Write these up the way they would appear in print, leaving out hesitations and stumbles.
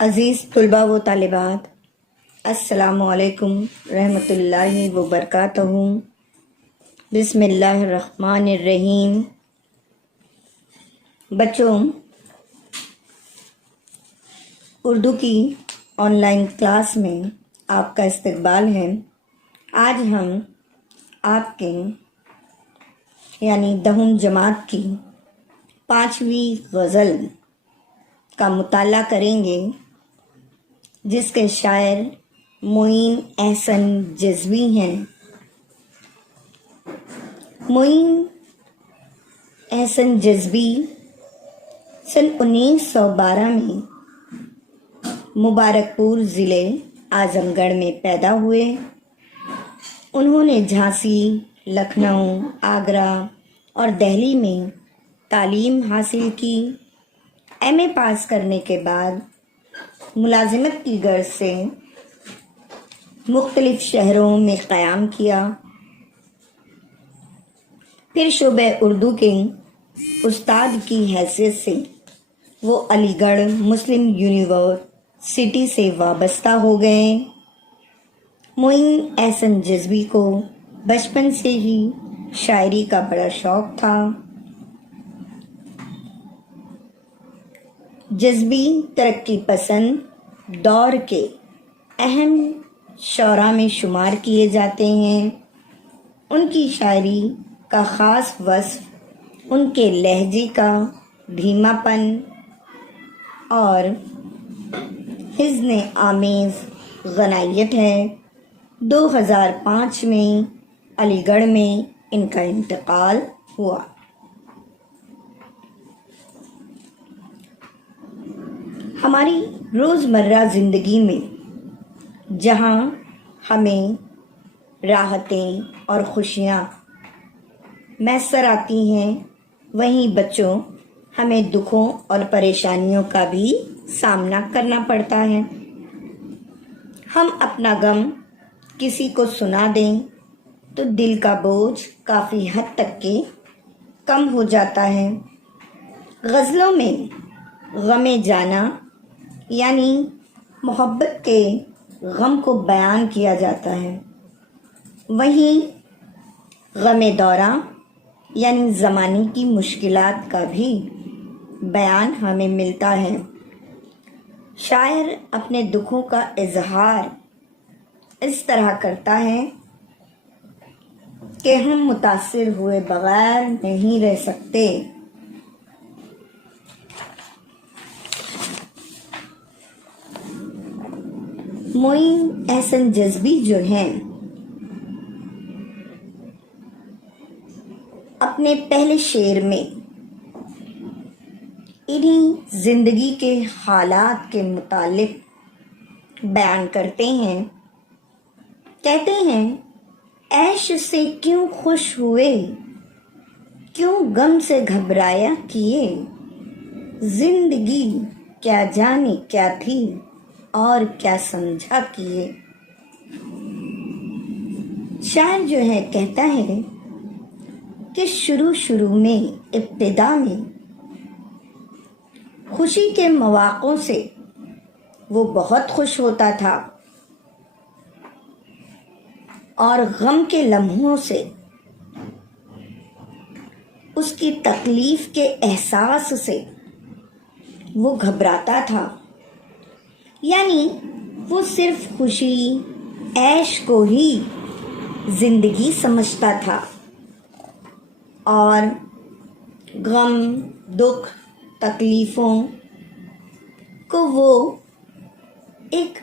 عزیز طلباء و طالبات، السلام علیکم رحمۃ اللہ وبرکاتہ۔ بسم اللہ الرحمن الرحیم۔ بچوں، اردو کی آن لائن کلاس میں آپ کا استقبال ہے۔ آج ہم آپ کے یعنی 10ویں جماعت کی 5ویں غزل کا مطالعہ کریں گے، جس کے شاعر معین احسن جزوی ہیں۔ معین احسن جزوی سن 1912 میں مبارک پور ضلع اعظم گڑھ میں پیدا ہوئے۔ انہوں نے جھانسی، لکھنؤ، آگرہ اور دہلی میں تعلیم حاصل کی۔ ایم اے پاس کرنے کے بعد ملازمت کی غرض سے مختلف شہروں میں قیام کیا۔ پھر شعبہ اردو کے استاد کی حیثیت سے وہ علی گڑھ مسلم یونیورسٹی سے وابستہ ہو گئے۔ معین احسن جزوی کو بچپن سے ہی شاعری کا بڑا شوق تھا۔ جزوی ترقی پسند دور کے اہم شعراء میں شمار کیے جاتے ہیں۔ ان کی شاعری کا خاص وصف ان کے لہجے کا دھیما پن اور حزن آمیز غنائیت ہے۔ 2005 میں علی گڑھ میں ان کا انتقال ہوا۔ ہماری روزمرہ زندگی میں جہاں ہمیں راحتیں اور خوشیاں میسر آتی ہیں، وہیں بچوں ہمیں دکھوں اور پریشانیوں کا بھی سامنا کرنا پڑتا ہے۔ ہم اپنا غم کسی کو سنا دیں تو دل کا بوجھ کافی حد تک کے کم ہو جاتا ہے۔ غزلوں میں غم جانا یعنی محبت کے غم کو بیان کیا جاتا ہے، وہیں غم دورہ یعنی زمانے کی مشکلات کا بھی بیان ہمیں ملتا ہے۔ شاعر اپنے دکھوں کا اظہار اس طرح کرتا ہے کہ ہم متاثر ہوئے بغیر نہیں رہ سکتے۔ معین احسن جزوی جو ہیں، اپنے پہلے شعر میں انہی زندگی کے حالات کے متعلق بیان کرتے ہیں۔ کہتے ہیں، عیش سے کیوں خوش ہوئے، کیوں غم سے گھبرایا کیے، زندگی کیا جانے کیا تھی اور کیا سمجھا کیے۔ شاعر جو ہے کہتا ہے کہ شروع میں ابتدا میں خوشی کے مواقع سے وہ بہت خوش ہوتا تھا اور غم کے لمحوں سے اس کی تکلیف کے احساس سے وہ گھبراتا تھا۔ یعنی وہ صرف خوشی عیش کو ہی زندگی سمجھتا تھا اور غم، دکھ، تکلیفوں کو وہ ایک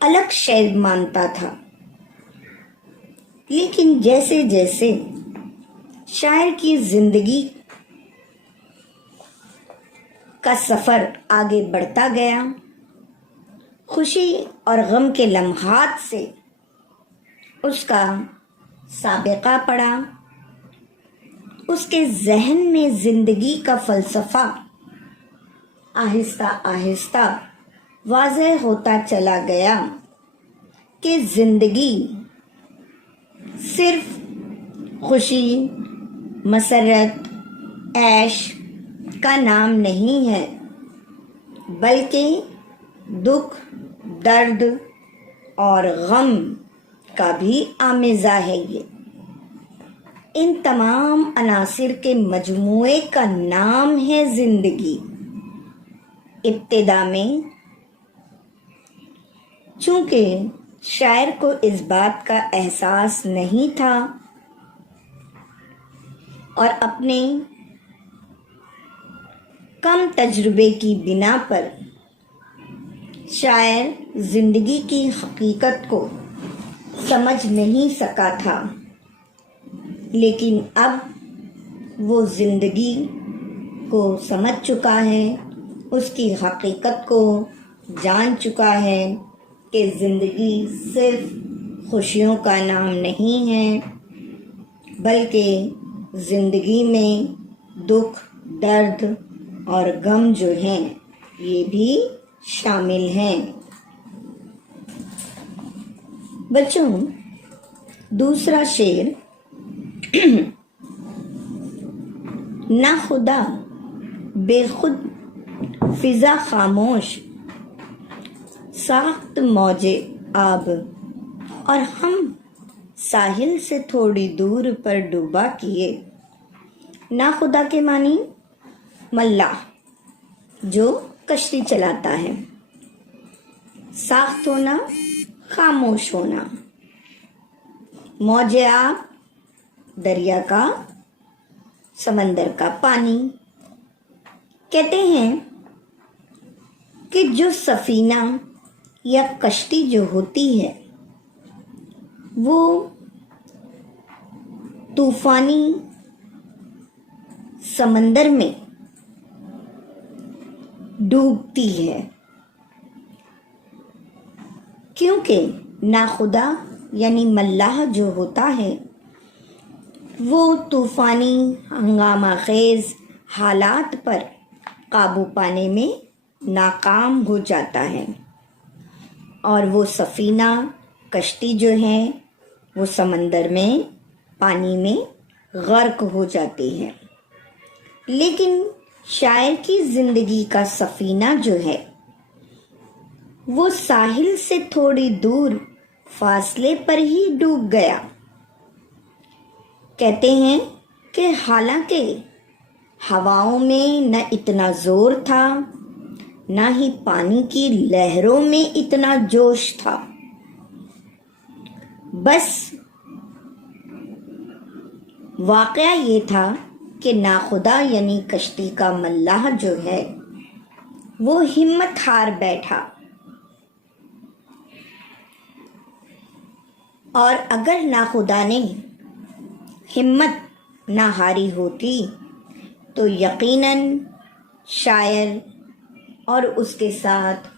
الگ شے مانتا تھا۔ لیکن جیسے جیسے شاعر کی زندگی کا سفر آگے بڑھتا گیا، خوشی اور غم کے لمحات سے اس کا سابقہ پڑا، اس کے ذہن میں زندگی کا فلسفہ آہستہ آہستہ واضح ہوتا چلا گیا کہ زندگی صرف خوشی، مسرت، عیش کا نام نہیں ہے، بلکہ दुख, दर्द और गम का भी आमेज़ा है ये। इन तमाम अनासिर के मजमूए का नाम है जिंदगी। इब्तिदा में चूंकि शायर को इस बात का एहसास नहीं था और अपने कम तजुर्बे की बिना पर शायर जिंदगी की हकीकत को समझ नहीं सका था, लेकिन अब वो जिंदगी को समझ चुका है, उसकी हकीकत को जान चुका है कि ज़िंदगी सिर्फ खुशियों का नाम नहीं है, बल्कि ज़िंदगी में दुख, दर्द और गम जो हैं ये भी शामिल हैं। बच्चों, दूसरा शेर ना खुदा बेखुद फिजा खामोश, साख्त मौजे आब और हम साहिल से थोड़ी दूर पर डूबा किए। ना खुदा के मानी मल्लाह जो कश्ती चलाता है, साख्त होना, खामोश होना, मौजे आब दरिया का, समंदर का पानी। कहते हैं कि जो सफीना या कश्ती जो होती है वो तूफानी समंदर में डूबती है, क्योंकि नाखुदा यानी मल्लाह जो होता है वो तूफानी हंगामा खेज हालात पर काबू पाने में नाकाम हो जाता है और वो सफ़ीना कश्ती जो है वो समंदर में पानी में गर्क हो जाती है। लेकिन शायर की ज़िंदगी का सफ़ीना जो है वो साहिल से थोड़ी दूर फासले पर ही डूब गया। कहते हैं कि हालांकि हवाओं में न इतना ज़ोर था, ना ही पानी की लहरों में इतना जोश था, बस वाक़या ये था कि नाखुदा यानी कश्ती का मल्लाह जो है वो हिम्मत हार बैठा, और अगर नाखुदा ने हिम्मत ना हारी होती तो यकीनन शायर और उसके साथ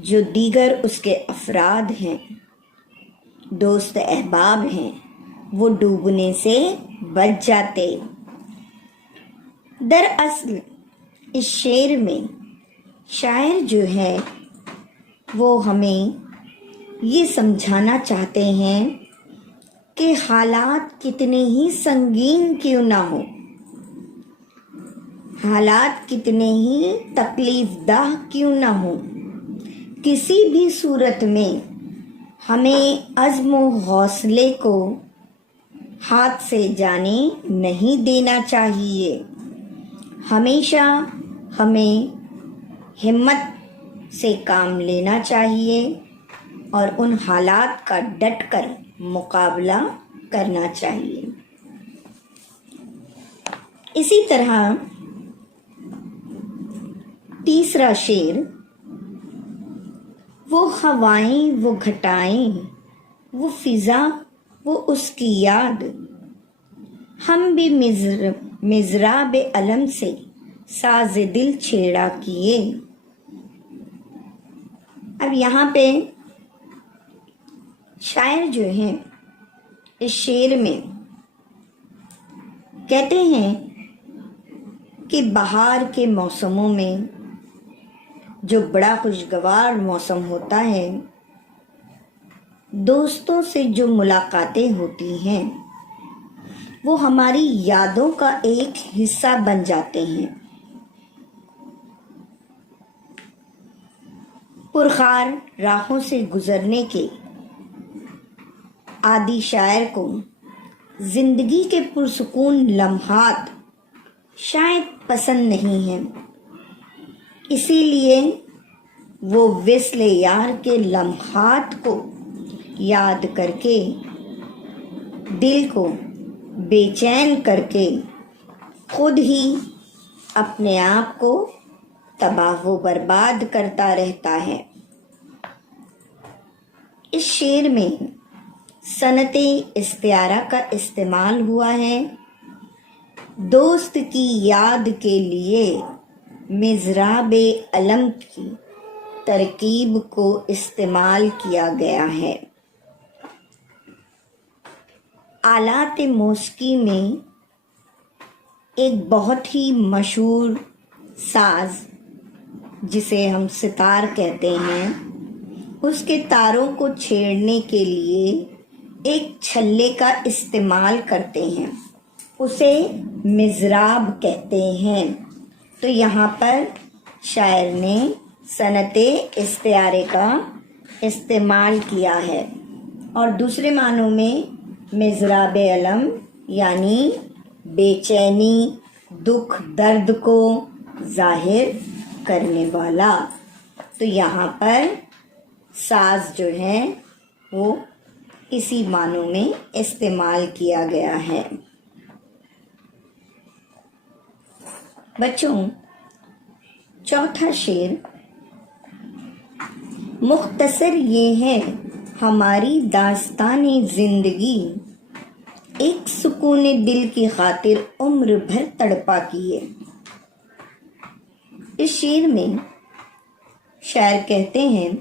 जो दीगर उसके अफराद हैं, दोस्त अहबाब हैं, वो डूबने से बच जाते। दरअसल इस शेर में शायर जो है वो हमें ये समझाना चाहते हैं कि हालात कितने ही संगीन क्यों ना हो, हालात कितने ही तकलीफदाह क्यों ना हो, किसी भी सूरत में हमें अज़्म व हौसले को हाथ से जाने नहीं देना चाहिए। हमेशा हमें हिम्मत से काम लेना चाहिए और उन हालात का डटकर मुकाबला करना चाहिए। इसी तरह तीसरा शेर, वो हवाएं, वो घटाएं, वो फिजा, वो उसकी याद, हम भी मिज़राब अलम से साज़ दिल छेड़ा किए। अब यहाँ पे शायर जो हैं इस शेर में कहते हैं कि बहार के मौसमों में जो बड़ा खुशगवार मौसम होता है, दोस्तों से जो मुलाकातें होती हैं वो हमारी यादों का एक हिस्सा बन जाते हैं। पुरखार राहों से गुजरने के आदि शायर को जिंदगी के पुरसुकून लम्हात शायद पसंद नहीं हैं, इसीलिए वो विस्ले यार के लम्हात को याद करके दिल को बेचैन करके खुद ही अपने आप को तबाह व बर्बाद करता रहता है। इस शेर में सनते इस्तिआरा का इस्तेमाल हुआ है। दोस्त की याद के लिए मिज़राब-ए अलम की तरकीब को इस्तेमाल किया गया है। आलात मौसीकी में एक बहुत ही मशहूर साज जिसे हम सितार कहते हैं, उसके तारों को छेड़ने के लिए एक छल्ले का इस्तेमाल करते हैं, उसे मिज़राब कहते हैं। तो यहाँ पर शायर ने सनते इस्तिआरे का इस्तेमाल किया है और दूसरे मानों में मिज़राब अलम यानी बेचैनी, दुख, दर्द को जाहिर करने वाला। तो यहाँ पर साज जो है वो इसी मानों में इस्तेमाल किया गया है। बच्चों, चौथा शेर मुख्तसर ये है, हमारी दास्तानी जिंदगी एक सुकून दिल की खातिर उम्र भर तड़पा किए। इस शेर में शायर कहते हैं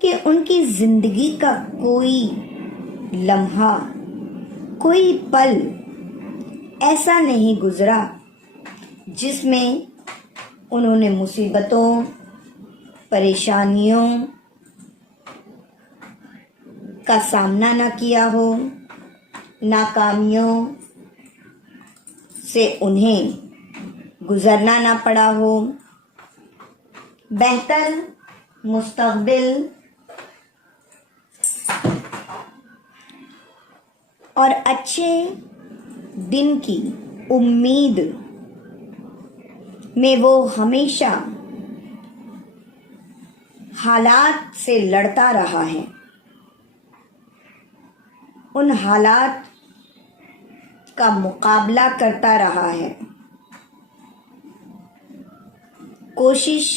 कि उनकी जिंदगी का कोई लम्हा, कोई पल ऐसा नहीं गुजरा जिसमें उन्होंने मुसीबतों, परेशानियों का सामना न किया हो, नाकामियों से उन्हें गुजरना ना पड़ा हो। बेहतर मुस्तक़बिल और अच्छे दिन की उम्मीद में वो हमेशा हालात से लड़ता रहा है। उन हालात का मुकाबला करता रहा है। कोशिश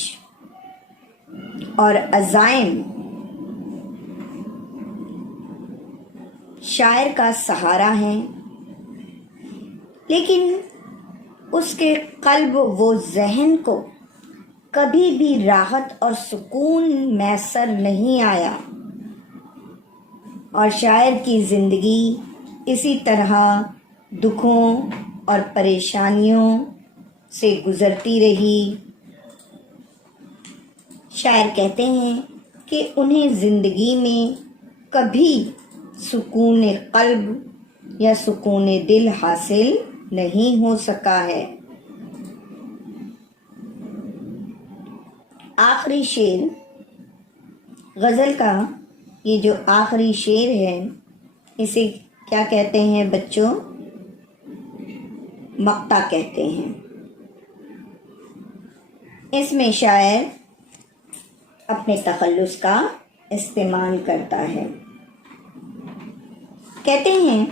और अज़ाइम शायर का सहारा है, लेकिन उसके कल्ब व ज़हन को कभी भी राहत और सुकून मैसर नहीं आया और शायर की ज़िंदगी इसी तरह दुखों और परेशानियों से गुज़रती रही। शायर कहते हैं कि उन्हें ज़िंदगी में कभी सुकून क़ल्ब या सुकून दिल हासिल नहीं हो सका है। आखिरी शेर, गज़ल का ये जो आखिरी शेर है, इसे क्या कहते हैं बच्चों? मक्ता कहते हैं। इसमें शायर अपने तखल्लुस का इस्तेमाल करता है। कहते हैं,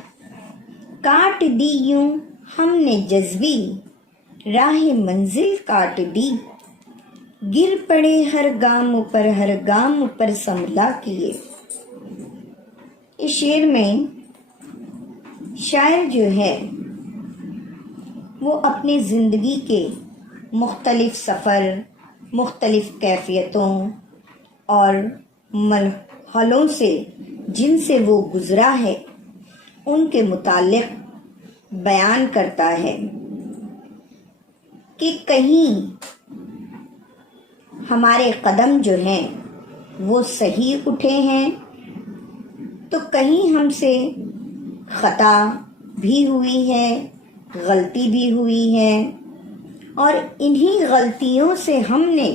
काट दी यूं हमने जज्बी राह मंजिल काट दी, गिर पड़े हर गाम पर संभला किए। इस शेर में शायर जो है वो अपनी ज़िंदगी के मुख्तलिफ सफ़र, मुख्तलिफ कैफियतों और मरहलों से जिनसे वो गुज़रा है उनके मुतालिक बयान करता है कि कहीं हमारे कदम जो हैं वो सही उठे हैं तो कहीं हमसे ख़ता भी हुई है, गलती भी हुई है और इन्हीं गलतियों से हमने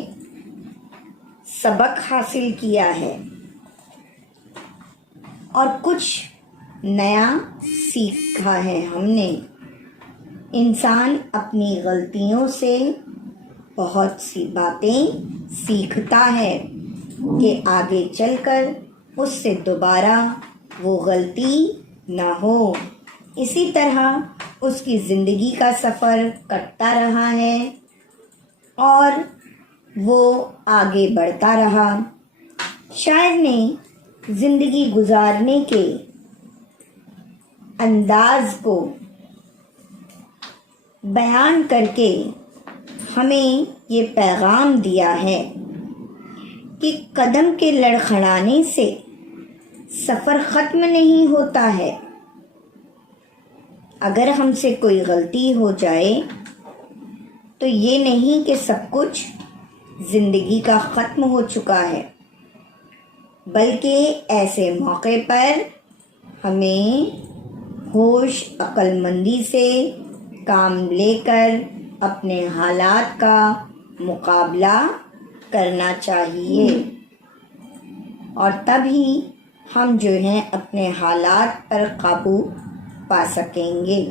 सबक हासिल किया है और कुछ नया सीखा है हमने। इंसान अपनी गलतियों से बहुत सी बातें सीखता है कि आगे चलकर उससे दोबारा वो गलती ना हो। इसी तरह उसकी ज़िंदगी का सफ़र कटता रहा है और वो आगे बढ़ता रहा। शायर ने ज़िंदगी गुजारने के अंदाज को बयान करके हमें ये पैगाम दिया है कि कदम के लड़खड़ाने से सफ़र ख़त्म नहीं होता है। अगर हमसे कोई गलती हो जाए तो ये नहीं कि सब कुछ ज़िंदगी का ख़त्म हो चुका है, बल्कि ऐसे मौके पर हमें होश अक्लमंदी से काम लेकर अपने हालात का मुकाबला करना चाहिए और तभी हम जो हैं अपने हालात पर काबू पा सकेंगे।